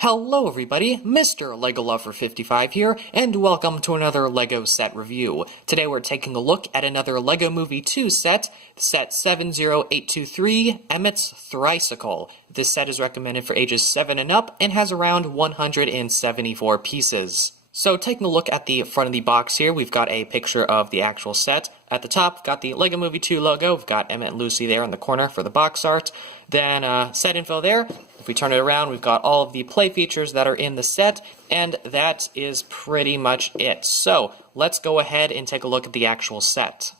Hello everybody, Mr. Lego Lover 55 here, and welcome to another LEGO set review. Today we're taking a look at another LEGO Movie 2 set, set 70823, Emmet's Thricycle. This set is recommended for ages 7 and up, and has around 174 pieces. So taking a look at the front of the box here, we've got a picture of the actual set. At the top, we've got the LEGO Movie 2 logo, we've got Emmet and Lucy there in the corner for the box art. Then set info there. If we turn it around, we've got all of the play features that are in the set, and that is pretty much it. So let's go ahead and take a look at the actual set.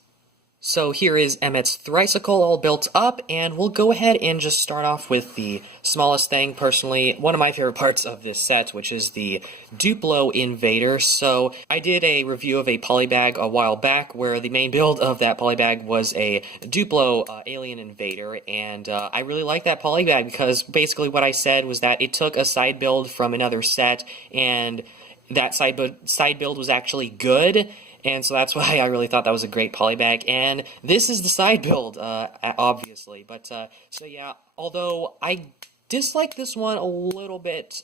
So here is Emmet's Thricycle all built up, and we'll go ahead and just start off with the smallest thing. Personally, one of my favorite parts of this set, which is the Duplo Invader. So I did a review of a polybag a while back where the main build of that polybag was a Duplo alien invader, and I really like that polybag because basically what I said was that it took a side build from another set, and that side build was actually good. And so that's why I really thought that was a great polybag, and this is the side build, obviously. But, so yeah, although I dislike this one a little bit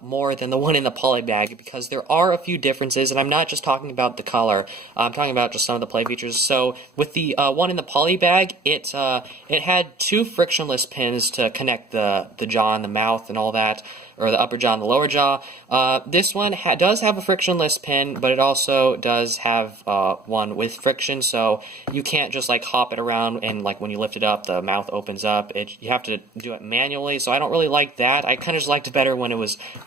more than the one in the polybag, because there are a few differences, and I'm not just talking about the color, I'm talking about just some of the play features. So, with the one in the polybag, it had two frictionless pins to connect the jaw and the mouth and all that, or the upper jaw and the lower jaw. This one does have a frictionless pin, but it also does have one with friction, so you can't just like hop it around and like when you lift it up, the mouth opens up. You have to do it manually, so I don't really like that. I kind of just liked it better when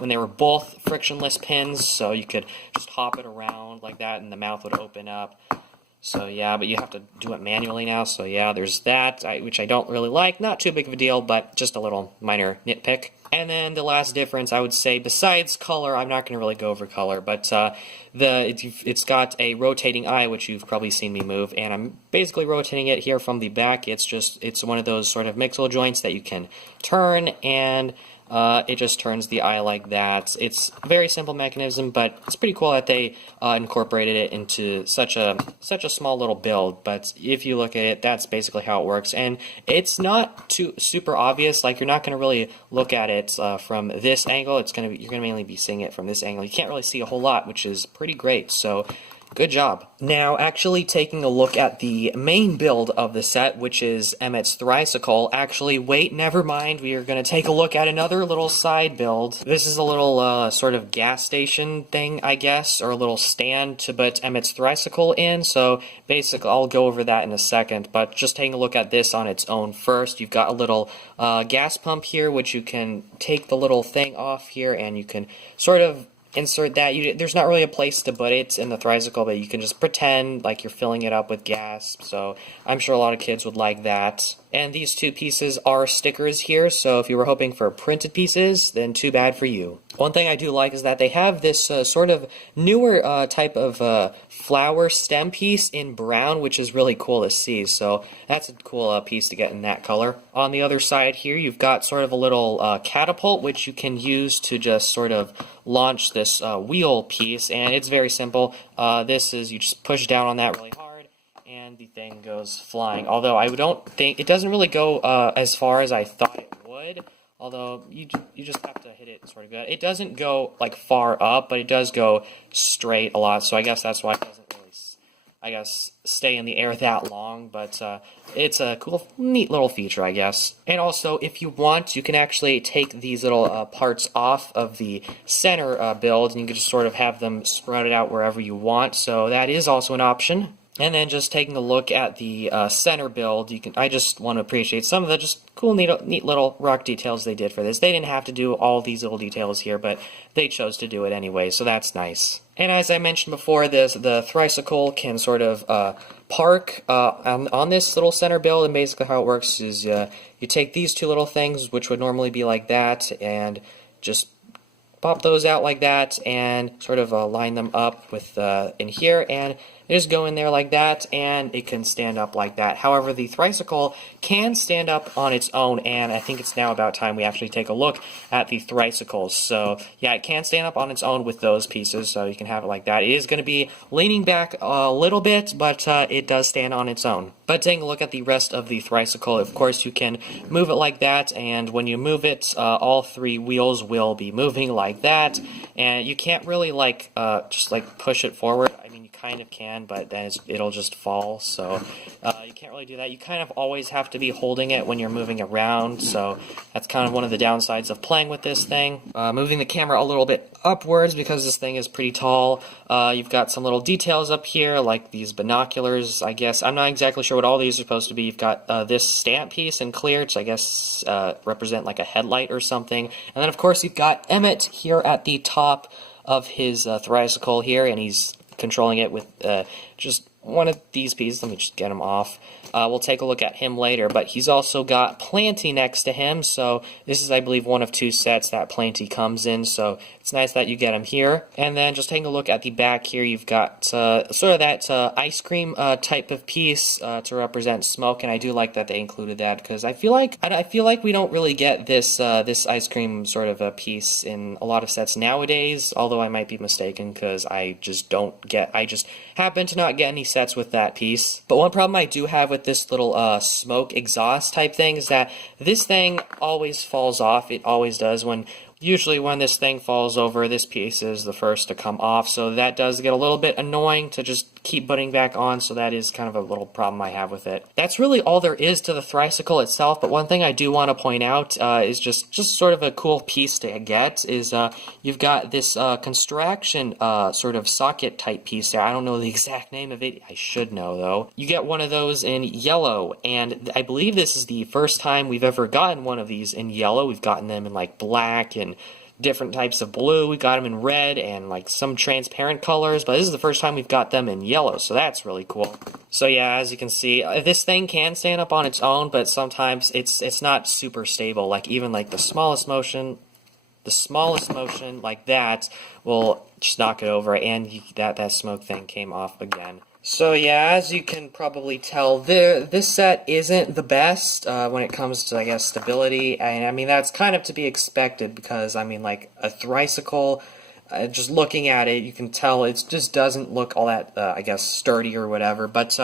they were both frictionless pins, so you could just hop it around like that and the mouth would open up. So yeah, but you have to do it manually now, so yeah, there's that, which I don't really like. Not too big of a deal, but just a little minor nitpick. And then the last difference, I would say, besides color, I'm not going to really go over color, but it's got a rotating eye, which you've probably seen me move, and I'm basically rotating it here from the back. It's one of those sort of mixel joints that you can turn, and it just turns the eye like that. It's a very simple mechanism, but it's pretty cool that they incorporated it into such a small little build. But if you look at it, that's basically how it works, and it's not too super obvious. Like, you're not going to really look at it from this angle. You're going to mainly be seeing it from this angle. You can't really see a whole lot, which is pretty great. So good job. Now, actually taking a look at the main build of the set, which is Emmet's Thricycle. Actually, wait, never mind. We are going to take a look at another little side build. This is a little sort of gas station thing, I guess, or a little stand to put Emmet's Thricycle in. So basically, I'll go over that in a second, but just taking a look at this on its own first. You've got a little gas pump here, which you can take the little thing off here, and you can sort of insert that. There's not really a place to put it in the Thricycle, but you can just pretend like you're filling it up with gas, so I'm sure a lot of kids would like that. And these two pieces are stickers here, so if you were hoping for printed pieces, then too bad for you. One thing I do like is that they have this sort of newer type of flower stem piece in brown, which is really cool to see, so that's a cool piece to get in that color. On the other side here, you've got sort of a little catapult, which you can use to just sort of launch this wheel piece, and it's very simple. This is, you just push down on that really hard, and the thing goes flying. Although I don't think, it doesn't really go as far as I thought it would, although you just have to hit it sort of good. It doesn't go like far up, but it does go straight a lot, so I guess that's why it doesn't really, I guess, stay in the air that long, but it's a cool, neat little feature, I guess. And also, if you want, you can actually take these little parts off of the center build, and you can just sort of have them sprouted out wherever you want, so that is also an option. And then just taking a look at the center build, I just want to appreciate some of the just cool, neat little rock details they did for this. They didn't have to do all these little details here, but they chose to do it anyway, so that's nice. And as I mentioned before, the Thricycle can sort of park on this little center build, and basically how it works is you take these two little things, which would normally be like that, and just pop those out like that, and sort of line them up with in here, and They just go in there like that, and it can stand up like that. However, the Thricycle can stand up on its own, and I think it's now about time we actually take a look at the Thricycle. So, yeah, it can stand up on its own with those pieces, so you can have it like that. It is going to be leaning back a little bit, but it does stand on its own. But taking a look at the rest of the Thricycle, of course, you can move it like that, and when you move it, all three wheels will be moving like that, and you can't really, like, just, like, push it forward. I mean, you kind of can, but then it'll just fall, so you can't really do that. You kind of always have to be holding it when you're moving around, so that's kind of one of the downsides of playing with this thing. Moving the camera a little bit upwards, because this thing is pretty tall, you've got some little details up here, like these binoculars, I guess. I'm not exactly sure what all these are supposed to be. You've got this stamp piece in clear, which I guess represent like a headlight or something. And then, of course, you've got Emmet here at the top of his Thricycle here, and he's controlling it with just one of these pieces. Let me just get him off. We'll take a look at him later, but he's also got Planty next to him, so this is, I believe, one of two sets that Planty comes in, so it's nice that you get him here. And then just taking a look at the back here, you've got sort of that ice cream type of piece to represent smoke, and I do like that they included that, because I feel like we don't really get this this ice cream sort of a piece in a lot of sets nowadays, although I might be mistaken, because I just happen to not get any sets with that piece. But one problem I do have with this little smoke exhaust type thing is that this thing always falls off. It always does. Usually when this thing falls over, this piece is the first to come off, so that does get a little bit annoying to just keep putting back on, so that is kind of a little problem I have with it. That's really all there is to the Thricycle itself, but one thing I do want to point out is just sort of a cool piece to get is you've got this construction sort of socket type piece there. I don't know the exact name of it. I should know, though. You get one of those in yellow, and I believe this is the first time we've ever gotten one of these in yellow. We've gotten them in like black and different types of blue. We got them in red and like some transparent colors, but this is the first time we've got them in yellow, so that's really cool. So yeah, as you can see, this thing can stand up on its own, but sometimes it's not super stable. Like even like the smallest motion like that will just knock it over, and that smoke thing came off again. So yeah, as you can probably tell, this set isn't the best when it comes to, I guess, stability, and I mean, that's kind of to be expected, because, I mean, like, a Thricycle, just looking at it, you can tell it just doesn't look all that, I guess, sturdy or whatever, but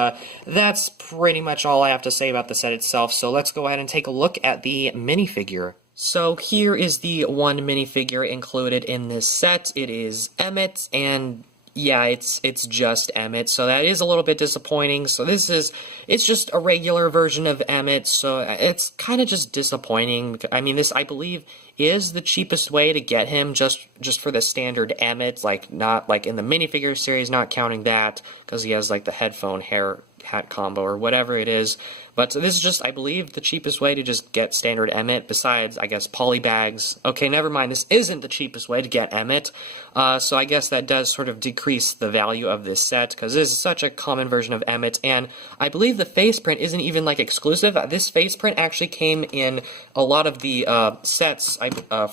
that's pretty much all I have to say about the set itself, so let's go ahead and take a look at the minifigure. So here is the one minifigure included in this set. It is Emmet, and yeah, it's just Emmet, so that is a little bit disappointing. So it's just a regular version of Emmet, so it's kind of just disappointing. I mean, this, I believe, is the cheapest way to get him, just for the standard Emmet, like, not like in the minifigure series, not counting that, because he has like the headphone hat combo or whatever it is. But this is just, I believe, the cheapest way to just get standard Emmet, besides, I guess, polybags. Okay, never mind, this isn't the cheapest way to get Emmet, so I guess that does sort of decrease the value of this set, because this is such a common version of Emmet, and I believe the face print isn't even, like, exclusive. This face print actually came in a lot of the sets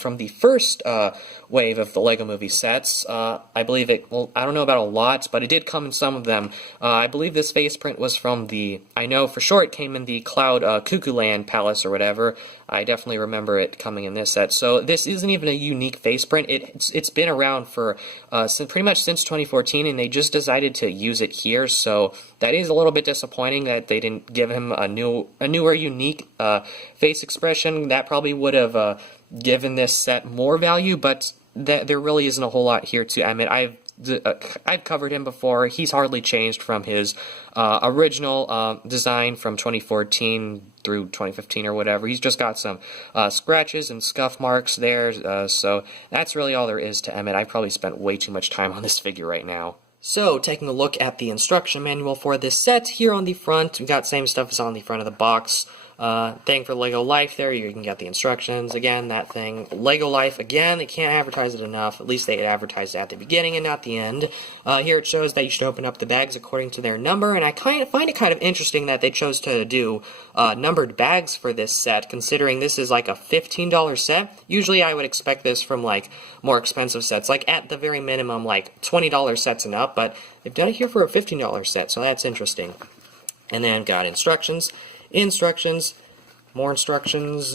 from the first wave of the LEGO Movie sets. I believe it, well, I don't know about a lot, but it did come in some of them. I believe this face print was from I know for sure it came in the Cloud Cuckoo Land Palace or whatever. I definitely remember it coming in this set. So this isn't even a unique face print. It's been around for pretty much since 2014, and they just decided to use it here. So that is a little bit disappointing that they didn't give him a newer, unique face expression. That probably would have given this set more value, but there really isn't a whole lot here to Emmet. I've covered him before. He's hardly changed from his original design from 2014 through 2015 or whatever. He's just got some scratches and scuff marks there, so that's really all there is to Emmet. I've probably spent way too much time on this figure right now. So, taking a look at the instruction manual for this set, here on the front, we've got same stuff as on the front of the box. thing for Lego Life there. You can get the instructions. Again, that thing. Lego Life, again, they can't advertise it enough. At least they advertised it at the beginning and not the end. Here it shows that you should open up the bags according to their number, and I find it kind of interesting that they chose to do numbered bags for this set, considering this is like a $15 set. Usually I would expect this from like more expensive sets, like at the very minimum like $20 sets and up, but they've done it here for a $15 set, so that's interesting. And then got instructions, more instructions,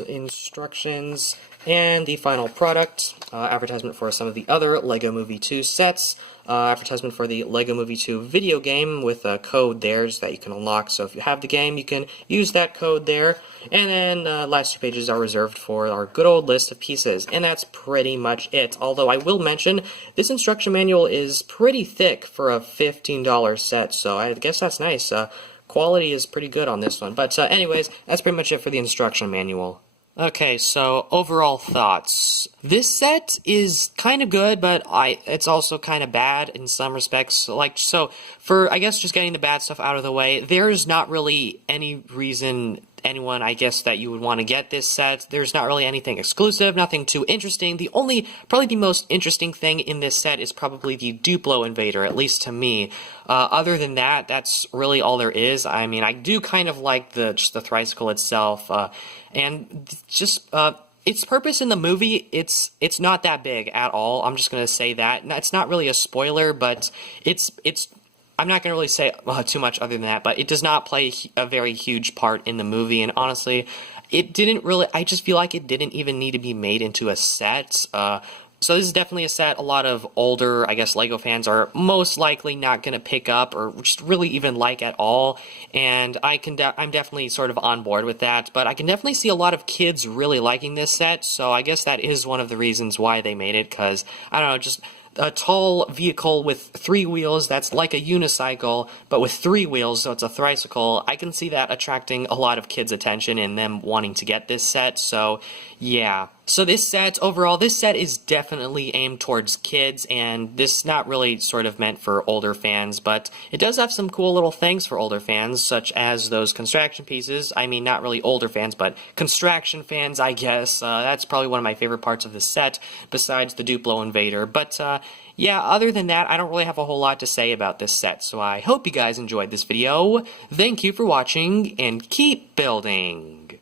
and the final product, advertisement for some of the other LEGO Movie 2 sets, advertisement for the LEGO Movie 2 video game with a code there that you can unlock, so if you have the game, you can use that code there, and then last 2 pages are reserved for our good old list of pieces, and that's pretty much it, although I will mention, this instruction manual is pretty thick for a $15 set, so I guess that's nice. Quality is pretty good on this one, but anyways, that's pretty much it for the instruction manual. Okay, so overall thoughts. This set is kind of good, but it's also kind of bad in some respects. So for, I guess, just getting the bad stuff out of the way, there's not really any reason anyone, I guess, that you would want to get this set. There's not really anything exclusive, nothing too interesting. Probably the most interesting thing in this set is probably the Duplo Invader, at least to me. Other than that, that's really all there is. I mean, I do kind of like just the Thricycle itself, and just its purpose in the movie, it's not that big at all. I'm just gonna say that. It's not really a spoiler, but it's I'm not going to really say too much other than that, but it does not play a very huge part in the movie, and honestly, it didn't really, I just feel like it didn't even need to be made into a set. So this is definitely a set a lot of older, I guess, LEGO fans are most likely not going to pick up or just really even like at all, and I'm definitely sort of on board with that, but I can definitely see a lot of kids really liking this set, so I guess that is one of the reasons why they made it, because, I don't know, just a tall vehicle with 3 wheels that's like a unicycle, but with 3 wheels, so it's a Thricycle. I can see that attracting a lot of kids' attention and them wanting to get this set, so yeah. So this set, overall, this set is definitely aimed towards kids, and this is not really sort of meant for older fans, but it does have some cool little things for older fans, such as those construction pieces. I mean, not really older fans, but construction fans, I guess. That's probably one of my favorite parts of the set, besides the Duplo Invader, but yeah, other than that, I don't really have a whole lot to say about this set, so I hope you guys enjoyed this video. Thank you for watching, and keep building!